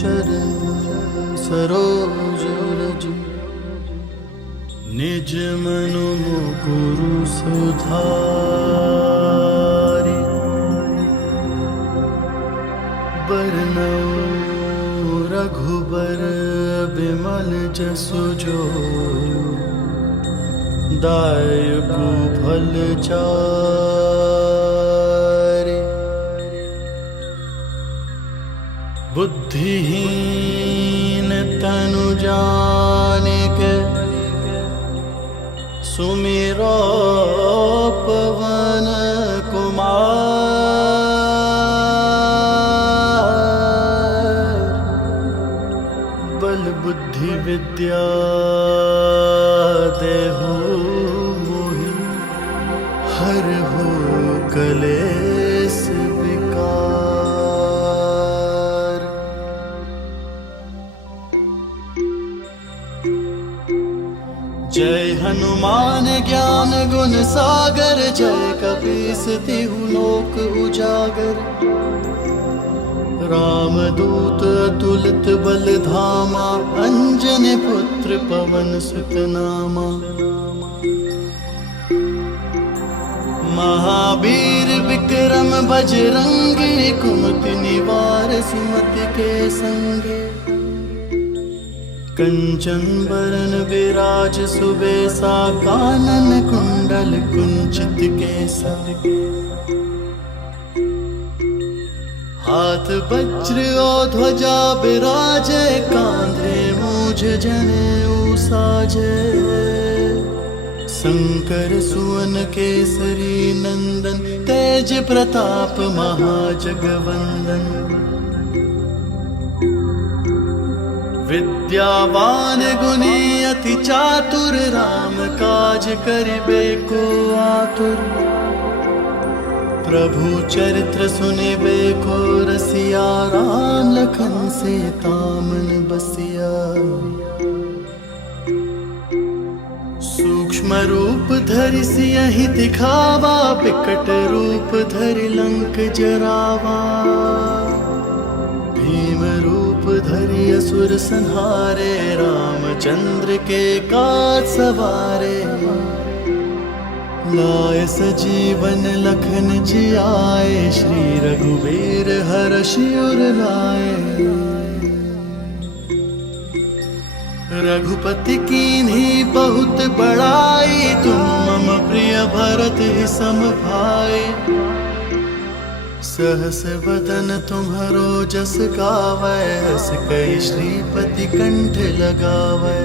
चरण सरोज रज निज मनु मुकुरु सुधारि बरनौ रघुबर बिमल जसु जो दायकु फल चारि बुद्धिहीन तनु जानिके सुमिरो पवन कुमार बल बुद्धि विद्या देहु मोहि हरहु कलेस विकार। जय हनुमान ज्ञान गुण सागर जय कपीस तिहु लोक उजागर रामदूत अतुलित बल धामा अंजनी पुत्र पवन सुत नामा महावीर विक्रम बजरंगी कुमति निवार सुमति के संगे कंचन बरन विराज सुबेसा कानन कुंडल कुंचित केसा हाथ वज्र और ध्वजा विराजे कांधे मूझ जनेऊ साजे शंकर सुवन केसरी नंदन तेज प्रताप महाजगवंदन विद्यावान गुणी अति चातुर राम काज करिबे को आतुर प्रभु चरित्र सुनिबे को रसिया राम लखन सीता मन बसिया सूक्ष्म रूप धरि सियहि दिखावा विकट रूप धरि लंक जरावा भीम रूप धरि असुर संहारे रामचंद्र के काज सवारे लाए सजीवन लखन जियाए श्री रघुवीर हर्षि उर लाए रघुपति कीन्ही बहुत बड़ाई तुम मम प्रिय भरत ही सम भाई सहस वदन तुम्हरो जस गावै हस कई श्रीपति कंठ लगावै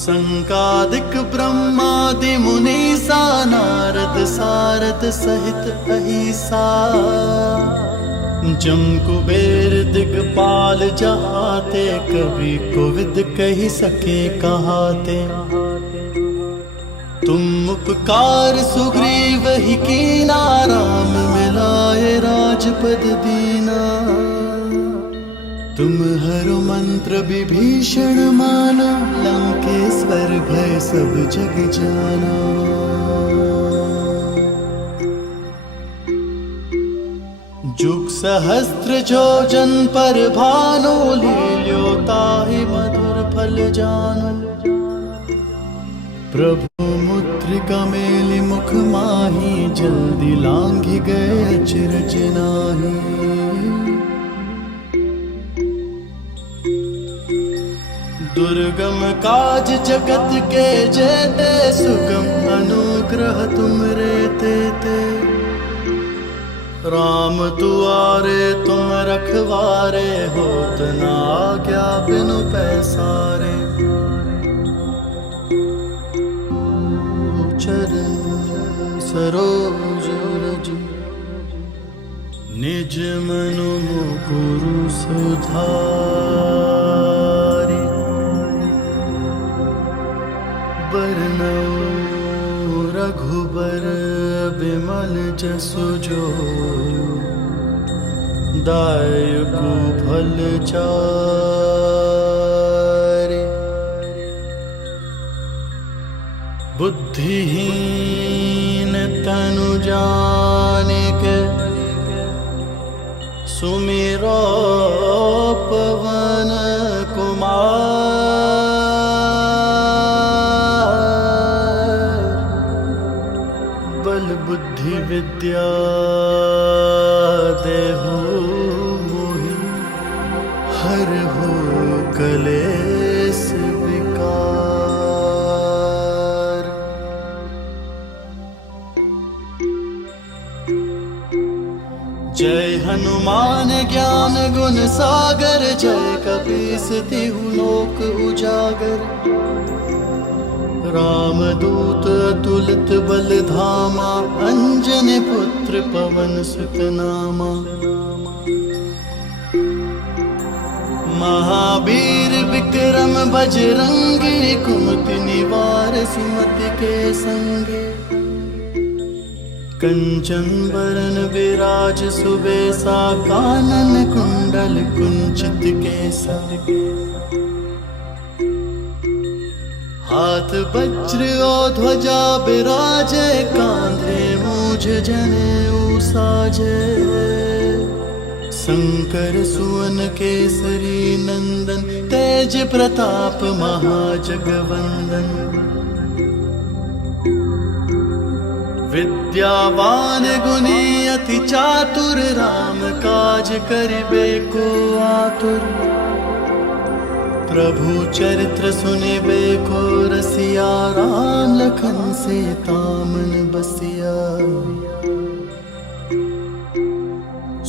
संकादिक ब्रह्मादि मुनीसा नारद सारद सहित अहिसा जम कुबेर दिगपाल जहाते कवि कोविद कहि सके कहाते तुम उपकार सुग्रीव ही कीना राम मिलाए राजपद दीना तुम हरो मंत्र विभीषण माना लंकेश्वर भय सब जग जाना जुग सहस्त्र जो जन पर भानु लील्यो ताहि मधुर फल जानु प्रभु मुद्रिका मेलि मुख माही जल्दी लांघि गए अचरज नाही दुर्गम काज जगत के जेते सुगम अनुग्रह तुम रे तेते राम दुआरे तुम रखवारे होत न आज्ञा बिनु पैसारे चरण सरोज रज निज मनु मुकुरु सुधारि बरनौ रघुबर बिमल जसु जो दायकु फल चारि बुद्धिहीन तनु जानिके सुमिरो पवन कुमार, बल बुद्धि विद्या देहु मोहि, हरहु कलेस विकार। जय हनुमान ज्ञान गुण सागर, जय कपीस तिहु लोक उजागर। रामदूत अतुलित बल धामा, अंजनी पुत्र पवन सुत नामा। महावीर विक्रम बजरंगी, कुमति निवार सुमति के संगे। कंचन बरन विराज सुबेसा, कानन कुंडल कुंचित केसा। हाथ वज्र और ध्वजा बिराजे, कांधे मूझ जनेऊ साजे। शंकर सुवन केसरी नंदन, तेज प्रताप महाजगवंदन। विद्यावान गुणी अति चातुर, राम काज करिबे को आतुर। प्रभु चरित्र सुनिबे को रसिया, राम लखन सीता मन बसिया।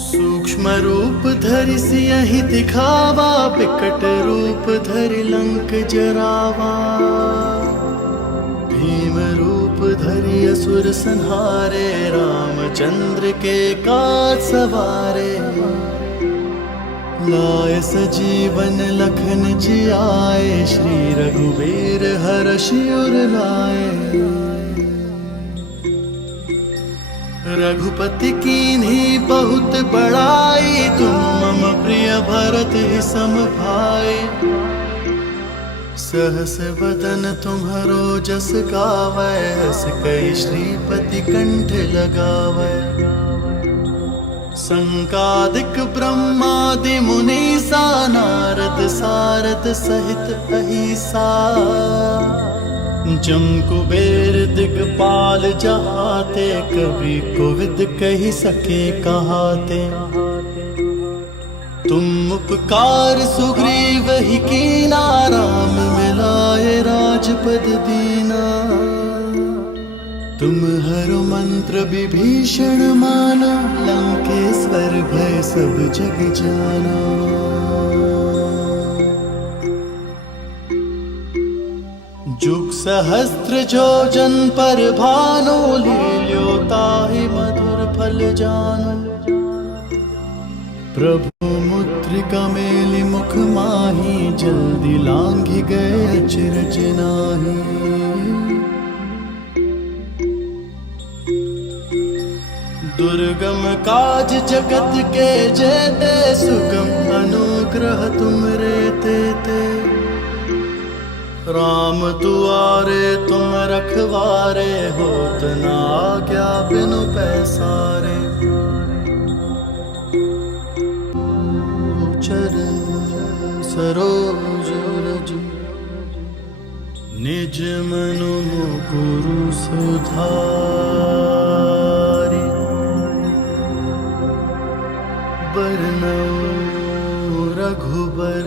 सूक्ष्म रूप धरि सियहि दिखावा, विकट रूप धरि लंक जरावा। भीम रूप धरि असुर संहारे, रामचंद्र के काज सवारे। लाय सजीवन लखन जियाए, श्री रघुवीर हर्षि उर लाए। रघुपति कीन्ही बहुत बड़ाई, तुम मम प्रिय भरत सम भाई। सहस बदन तुम्हरो जस गावै, हस कई श्रीपति कंठ लगावै। संकादिक ब्रह्मादि मुनीसा, नारद सारद सहित अहिसा। जम कुबेर दिगपाल जहाते, कवि कोविद कहि सके कहाते। तुम उपकार सुग्रीव ही कीना, राम मिलाए राजपद दीना। तुम हर मंत्र विभीषण माना, लंकेश्वर भय सब जग जाना। जुग सहस्त्र जो जन पर भानु, लील्यो ताहि मधुर फल जानु। प्रभु मुद्रिका मेलि मुख माहि, जल्दी लांघि गए अचरज नाहि। दुर्गम काज जगत के जेते, सुगम अनुग्रह तुमरे तेते। राम दुआरे तुम रखवारे, होत न आज्ञा बिनु पैसारे। चरण सरोज रज, निज मनु मुकुरु सुधारि। बरनउँ रघुबर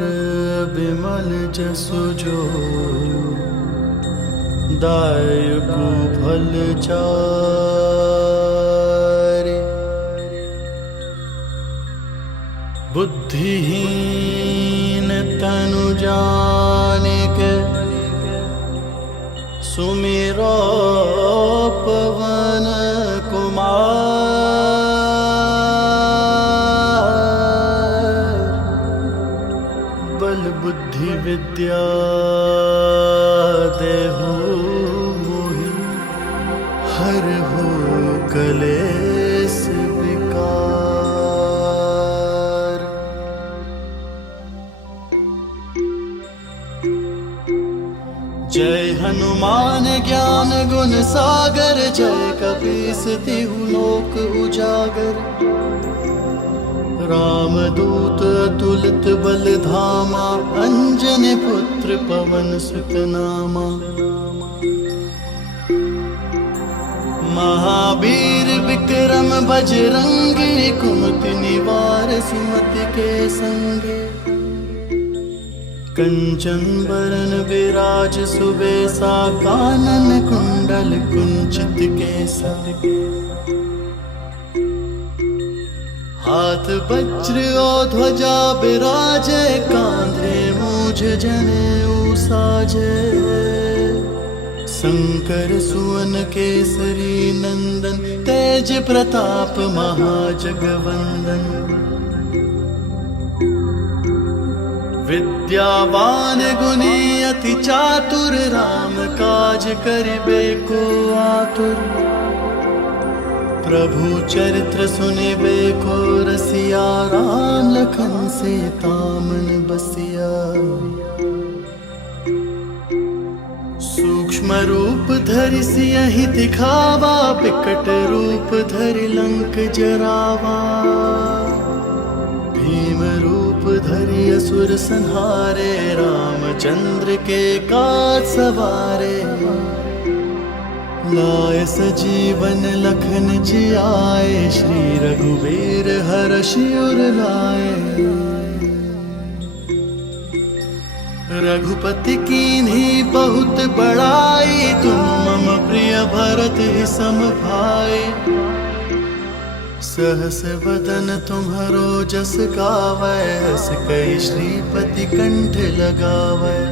बिमल जसु जो, दायकु फल चारि। बुद्धिहीन तनु जानिके, सुमिरो पवन कुमार। बल बुद्धि विद्या देहु मोहि, हरहु कलेस विकार। जय हनुमान ज्ञान गुण सागर, जय कपीस तिहु लोक उजागर। रामदूत अतुलित बल धामा, अंजनी पुत्र पवन सुत नामा। महावीर विक्रम बजरंगी, कुमति निवार सुमति के संगे। कंचन बरन विराज सुबेसा, कानन कुंडल कुंचित केसा। हाथ वज्र और ध्वजा बिराजे, कांधे मूझ जनेऊ साजे। शंकर सुवन केसरी नंदन, तेज प्रताप महाजगवंदन। विद्यावान गुणी अति चातुर, राम काज करिबे को आतुर। प्रभु चरित्र सुनिबे को रसिया, राम लखन सीता मन बसिया। सूक्ष्म रूप धरि सियहि दिखावा, विकट रूप धरि लंक जरावा। भीम रूप धरि असुर संहारे, रामचंद्र के काज सवारे। लाए सजीवन लखन जियाए, श्री रघुवीर हर्षि उर लाए। रघुपति कीन्ही बहुत बड़ाई, तुम मम प्रिय भरत ही सम भाई। सहस बदन तुम्हरो जस गावै, हस कई श्रीपति कंठ लगावै।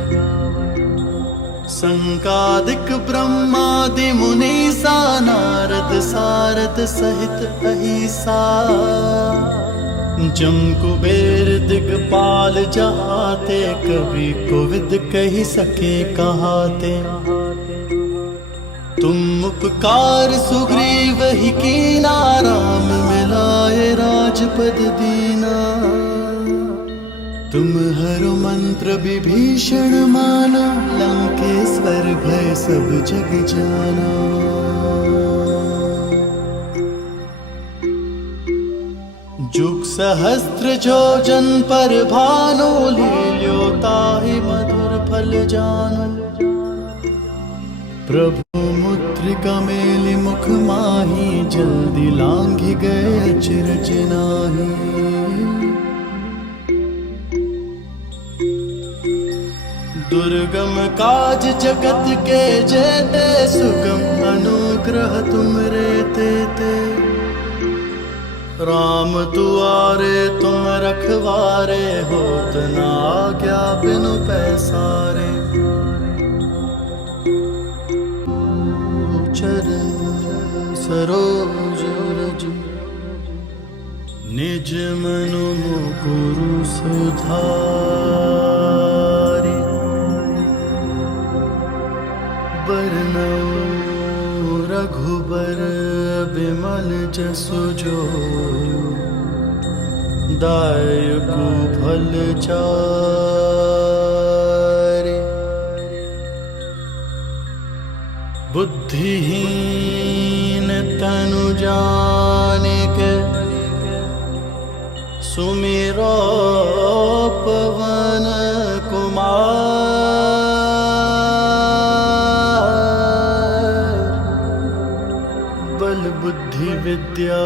संकादिक ब्रह्मादि मुनीसा, नारद सारद सहित अहिसा। जम कुबेर दिगपाल जहाते, कवि कोविद कहि सके कहाते। तुम उपकार सुग्रीव ही कीना, राम मिलाए राजपद दीना। तुम हरु मंत्र विभीषण माना, लंकेश्वर भय सब जग जाना। जुग सहस्त्र जो जन पर भानु, लील्यो ताहि मधुर फल जानु। प्रभु मुद्रिका मेलि मुख माहि, जल्दी लांघि गए अचरज नाहि। दुर्गम काज जगत के जेते, सुगम अनुग्रह तुमरे तेते। राम दुआरे तुम रखवारे, होत न आज्ञा बिनु पैसारे। चरण सरोज रज, निज मनु मुकुरु सुधारि। बरनउँ रघुबर बिमल जसु जो, दायकु फल चारि। बुद्धिहीन तनु जानिके, सुमिरो पवन कुमार। बल बुद्धि विद्या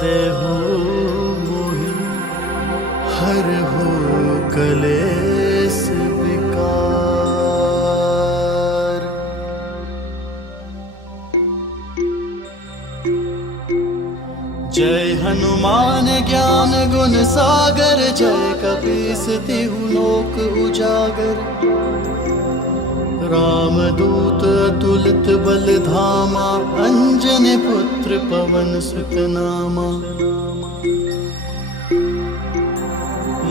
देहु मोहि, हरहु कलेस विकार। जय हनुमान ज्ञान गुण सागर, जय कपीस तिहु लोक उजागर। रामदूत अतुलित बल धामा, अंजनी पुत्र पवन सुत नामा।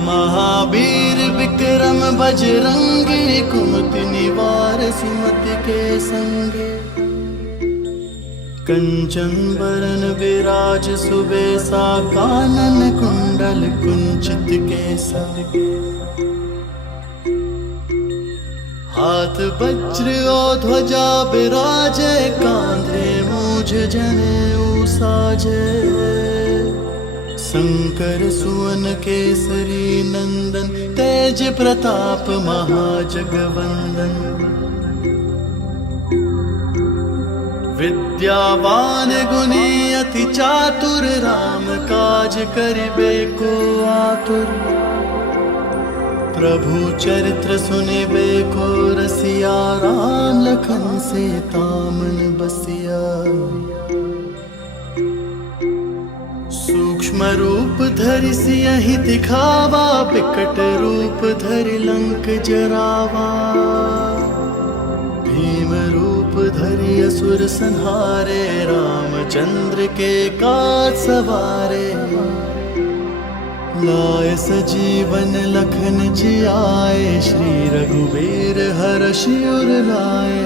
महावीर विक्रम बजरंगी, कुमति निवार सुमति के संगे। कंचन बरन विराज सुबेसा, कानन कुंडल कुंचित केसा। हाथ वज्र और ध्वजा बिराजे, कांधे मूझ जनेऊ साजे। शंकर सुवन केसरी नंदन, तेज प्रताप महाजगवंदन। विद्यावान गुणी अति चातुर, राम काज करिबे को आतुर। प्रभु चरित्र सुनिबे को रसिया, राम लखन से तामन बसिया। सूक्ष्म रूप धरि सियहि दिखावा, बिकट रूप धरि लंक जरावा। भीम रूप धरि असुर संहारे, रामचंद्र के काज सवारे। लाए सजीवन लखन जियाए, श्री रघुबीर हरषि उर लाए।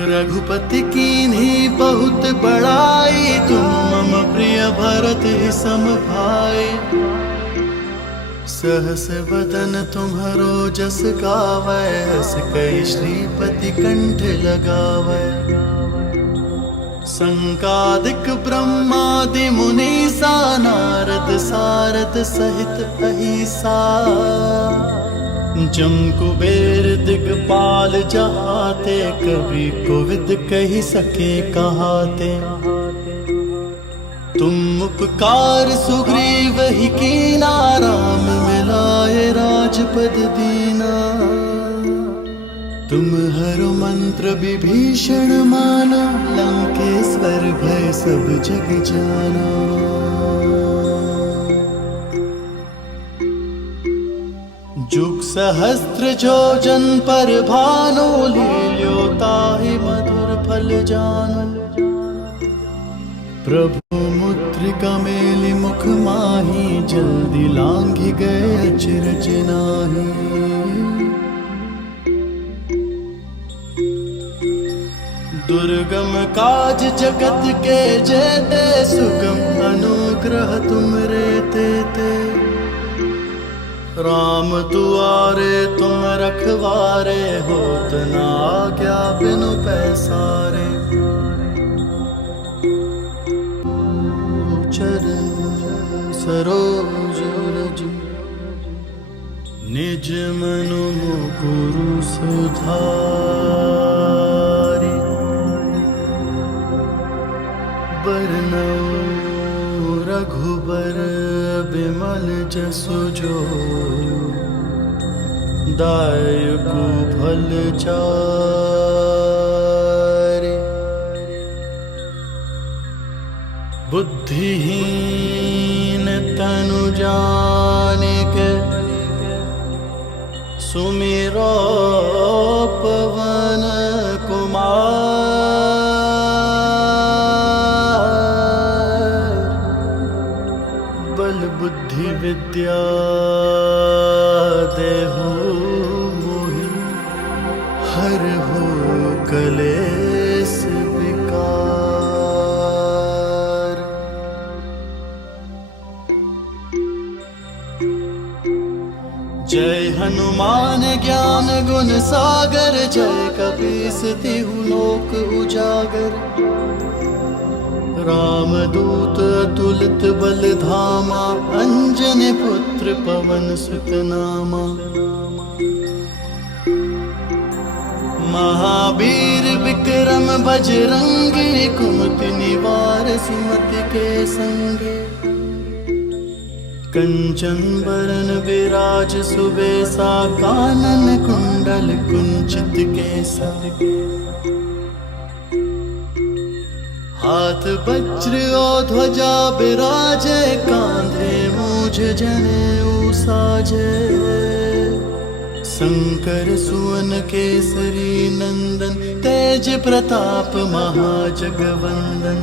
रघुपति कीन्ही बहुत बड़ाई, तुम मम प्रिय भरत ही सम भाई। सहस बदन तुम्हरो जस गावै, हस कहि श्रीपति कंठ लगावै। संकादिक ब्रह्मादि मुनीसा, नारद सारद सहित अहिसा। जम कुबेर दिगपाल जहाते, कवि कोविद कहि सके कहाते। तुम उपकार सुग्रीव ही कीना, राम मिलाए राजपद दीना। तुम हरु मंत्र विभीषण माना, लंकेश्वर भय सब जग जाना। जुग सहस्त्र जो जन पर भानु, लील्यो ताहि मधुर फल जानु। प्रभु मुद्रिका मेलि मुख माहि, जल्दी लांघि गए अचरज नाहि। दुर्गम काज जगत के जेते, सुगम अनुग्रह तुम रे तेते। राम दुआरे तुम रखवारे, होत न आज्ञा बिनु पैसारे। चरण सरोज रज, निज मनु मुकुरु सुधारि। बरनउँ रघुबर बिमल जसु जो, दायकु फल चारि। बुद्धिहीन तनु जानिके, सुमिरो पवन कुमार। बल बुद्धि विद्या देहु मोहि, हरहु कलेस विकार। जय हनुमान ज्ञान गुण सागर, जय कपीस तिहु लोक उजागर। रामदूत अतुलित बल धामा, अंजनी पुत्र पवन सुत नामा। महावीर विक्रम बजरंगी, कुमति निवार सुमति के संगे। कंचन बरन विराज सुबेसा, कानन कुंडल कुंचित केसा। हाथ वज्र और ध्वजा बिराजे, कांधे मूझ जनेऊ साजे। शंकर सुवन केसरी नंदन, तेज प्रताप महाजगवंदन।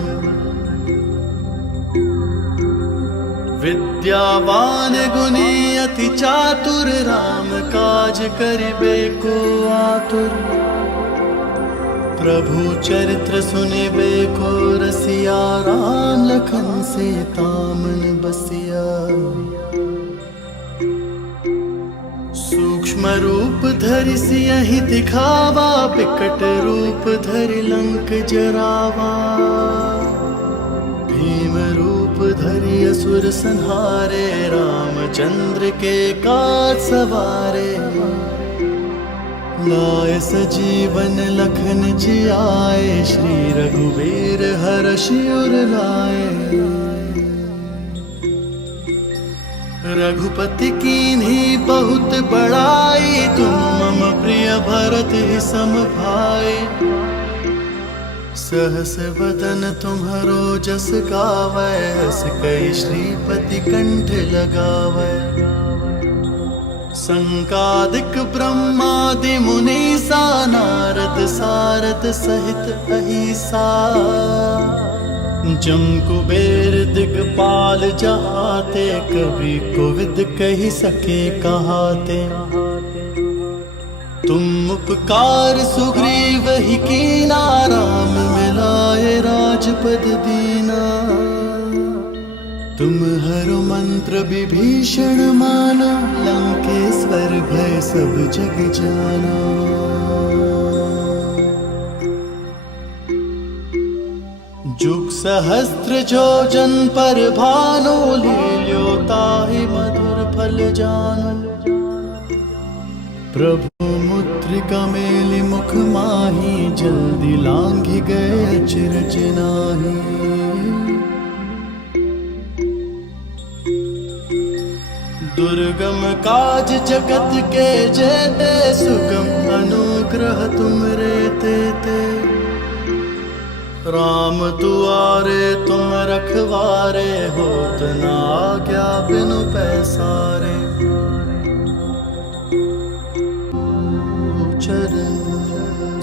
विद्यावान गुणी अति चातुर, राम काज करिबे को आतुर। प्रभु चरित्र सुनिबे को रसिया, राम लखन से तामन बसिया। सूक्ष्म रूप धरि सियहि दिखावा, बिकट रूप धरि लंक जरावा। धरि असुर संहारे, रामचंद्र के काज सवारे। लाए सजीवन लखन जियाए, श्री रघुबीर हरषि उर लाए। रघुपति कीन्ही बहुत बड़ाई, तुम मम प्रिय भरत ही सम भाई। सहस बदन तुम्हरो जस गावै, हस कहि श्रीपति कंठ लगावै। संकादिक ब्रह्मादि मुनीसा, नारद सारद सहित अहिसा। जम कुबेर दिगपाल जहाते, कवि कोविद कहि सके कहाते। तुम उपकार सुग्रीव ही कीना, राम मिलाए राजपद दीना। तुम हरु मंत्र विभीषण माना, लंकेश्वर भय सब जग जाना। जुग सहस्त्र जो जन पर भानु, लील्यो ताहि मधुर फल जानु। प्रभु मुद्रिका मेलि मुख माहि, जल्दी लांघि गए अचरज नाहि। दुर्गम काज जगत के जेते, सुगम अनुग्रह तुम रे तेते। राम दुआरे तुम रखवारे, होत न आज्ञा बिनु पैसारे। चरण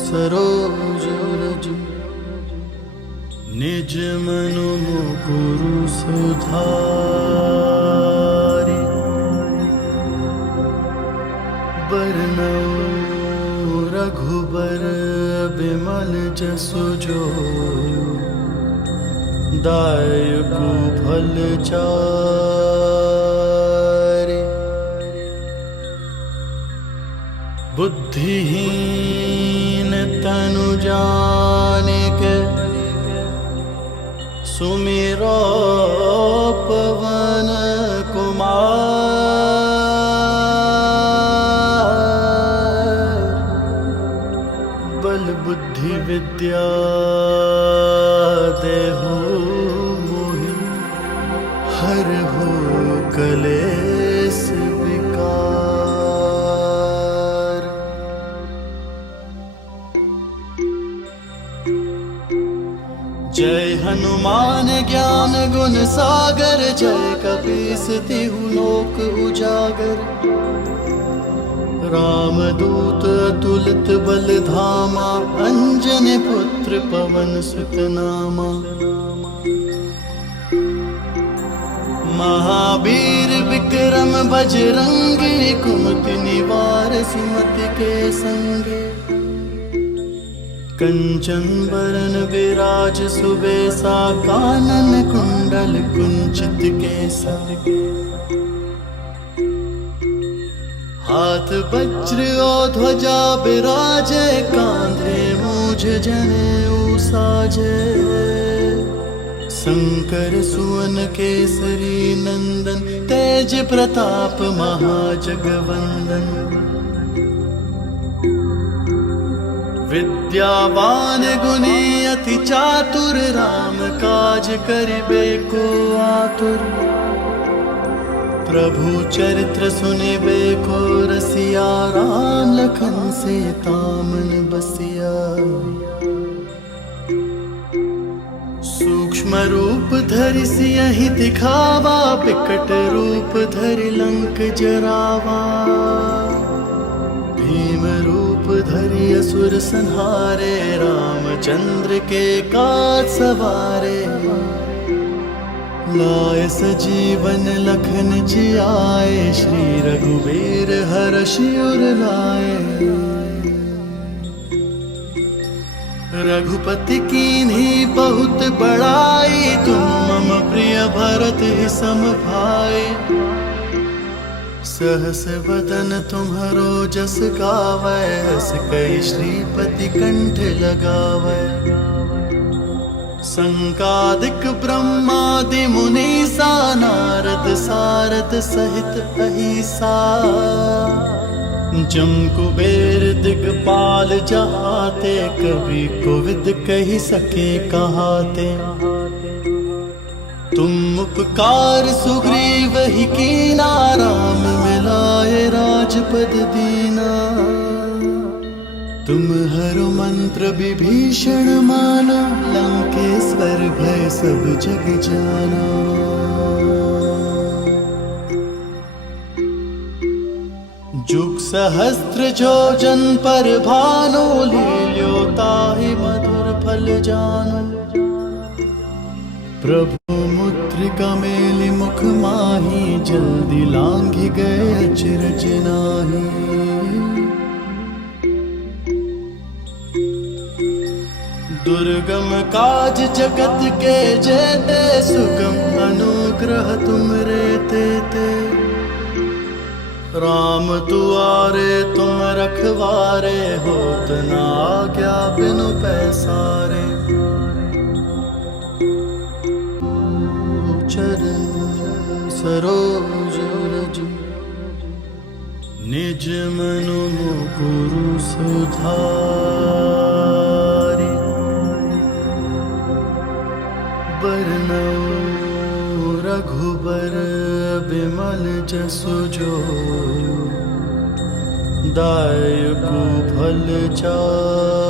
सरोज रज, निज मनु मुकुरु सुधारि। बरनउँ रघुबर बिमल जसु जो, दायकु फल चारि। बुद्धिहीन तनु जानिके, सुमिरो पवन कुमार। बल बुद्धि विद्या देहु मोहि, हरहु कलेस विकार। जय हनुमान ज्ञान गुण सागर, जय कपीस तिहु लोक उजागर। रामदूत अतुलित बल धामा, अंजनी पुत्र पवन सुत नामा। महावीर विक्रम बजरंगी, कुमति निवार सुमति के संगे। कंचन बरन विराज सुबेसा, कानन कुंडल कुंचित केसा। हाथ वज्र और ध्वजा बिराजे, कांधे मूझ जनेऊ साजे। शंकर सुवन केसरी नंदन, तेज प्रताप महाजगवंदन। विद्यावान गुणी अति चातुर, राम काज करिबे को आतुर। प्रभु चरित्र सुनिबे को रसिया, राम लखन सीता मन बसिया। सूक्ष्म रूप धरि सियहि दिखावा, विकट रूप धरि लंक जरावा। भीम रूप धरि असुर संहारे, रामचंद्र के काज सवारे। लाए सजीवन लखन जियाए, श्री रघुबीर हरषि उर लाए। रघुपति कीन्ही बहुत बड़ाई, तुम मम प्रिय भरत ही सम भाई। सहस बदन तुम्हरो जस गावै, हस कहि श्रीपति कंठ लगावै। संकादिक ब्रह्मादि मुनीसा, सारद सहित अहिसा। जम कुबेर दिगपाल जहाते, कवि कोविद कही सके कहाते। तुम उपकार सुग्रीव ही कीना, राम मिलाए राजपद दीना। तुम हरो मंत्र विभीषण माना, लंकेश्वर भय सब जग जाना। जुग सहस्त्र जो जन पर भानु, लील्यो ताहि मधुर फल जानु। प्रभु मुद्रिका मेलि मुख माही, जल्दी लांघि गए अचरज नाही। दुर्गम काज जगत के जेते, सुगम अनुग्रह तुम रे तेते। राम दुआरे तुम रखवारे, होत न आज्ञा बिनु पैसारे। चरण सरोज रज, निज मनु मुकुरु सुधारि। बरनउँ रघुबर बिमल जसु जो, दायकु फल चारि।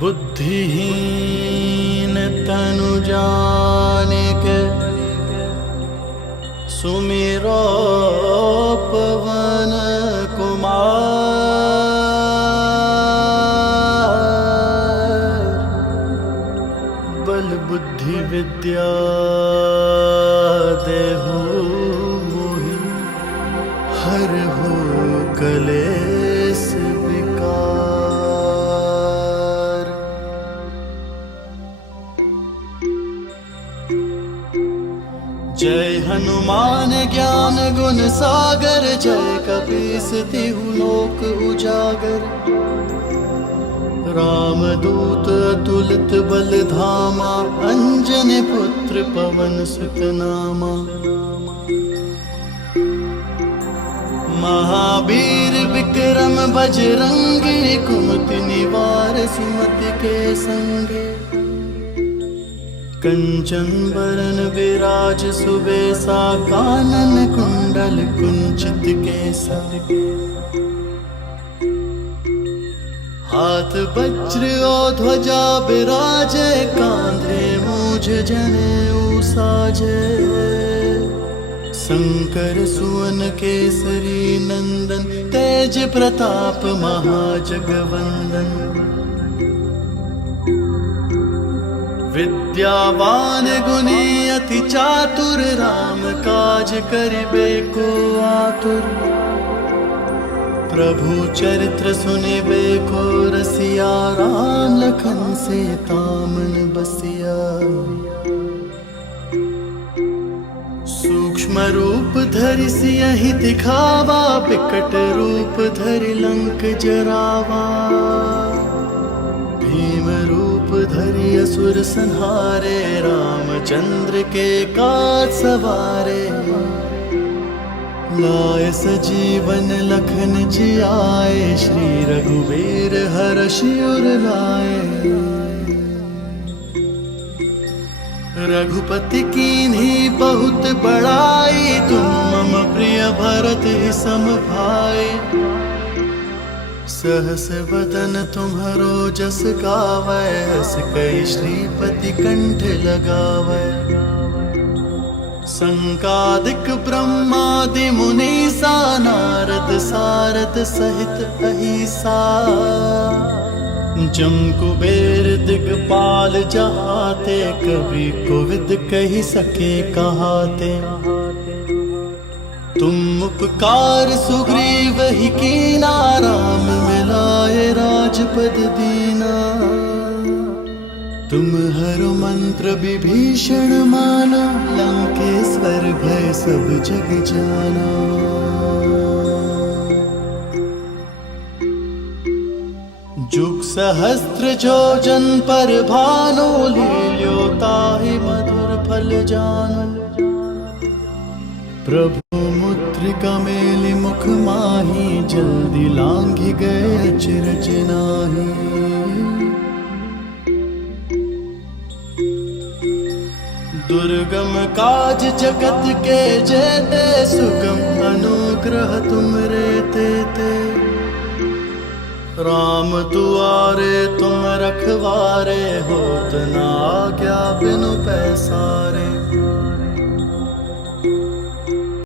बुद्धिहीन तनु जानिके, सुमिरो पवन कुमार। बल बुद्धि विद्या देहु मोहि, हरहु कलेस विकार। जय हनुमान ज्ञान गुण सागर, जय कपीस तिहु लोक उजागर। रामदूत अतुलित बल धामा, अंजनी पुत्र पवन सुत नामा। महावीर विक्रम बजरंगी, कुमति निवार सुमति के संगे। कंचन बरन विराज सुबेसा, कानन कुंडल कुंचित केसा। हाथ वज्र और ध्वजा बिराजे, कांधे मूझ जनेऊ साजे। शंकर सुवन केसरी नंदन, तेज प्रताप महाजगवंदन। विद्यावान गुणी अति चातुर, राम काज करिबे को आतुर। प्रभु चरित्र सुनिबे को रसिया, राम लखन से तामन बसिया। सूक्ष्म रूप धरि सियहि दिखावा, विकट रूप धरि लंक जरावा। भीम रूप धरि असुर संहारे, रामचंद्र के काज सवारे। लाए सजीवन लखन जियाए, श्री रघुवीर हर्षि उर लाए। रघुपति कीन्ही बहुत बड़ाई, तुम मम प्रिय भरत सम भाई। सहस बदन तुम्हरो जस गावै, हस कई श्रीपति कंठ लगावै। संकादिक ब्रह्मादि मुनीसा, नारद सारद सहित अहिसा। जम कुबेर दिगपाल जहाते, कवि कोविद कही सके कहाते। तुम उपकार सुग्रीव ही कीना, राम मिलाए राजपद दीना। तुम हरो मंत्र विभीषण माना, लंकेश्वर भय सब जग जाना। जुग सहस्त्र जो जन पर भानु लील्यो ताहि मधुर फल जानु। प्रभु मुद्रिका मेलि मुख माही जल्दी लांघि गए अचरज नाही। दुर्गम काज जगत के जेते सुगम अनुग्रह तुम रे ते। राम दुआरे तुम रखवारे होत न आज्ञा बिनु पैसारे।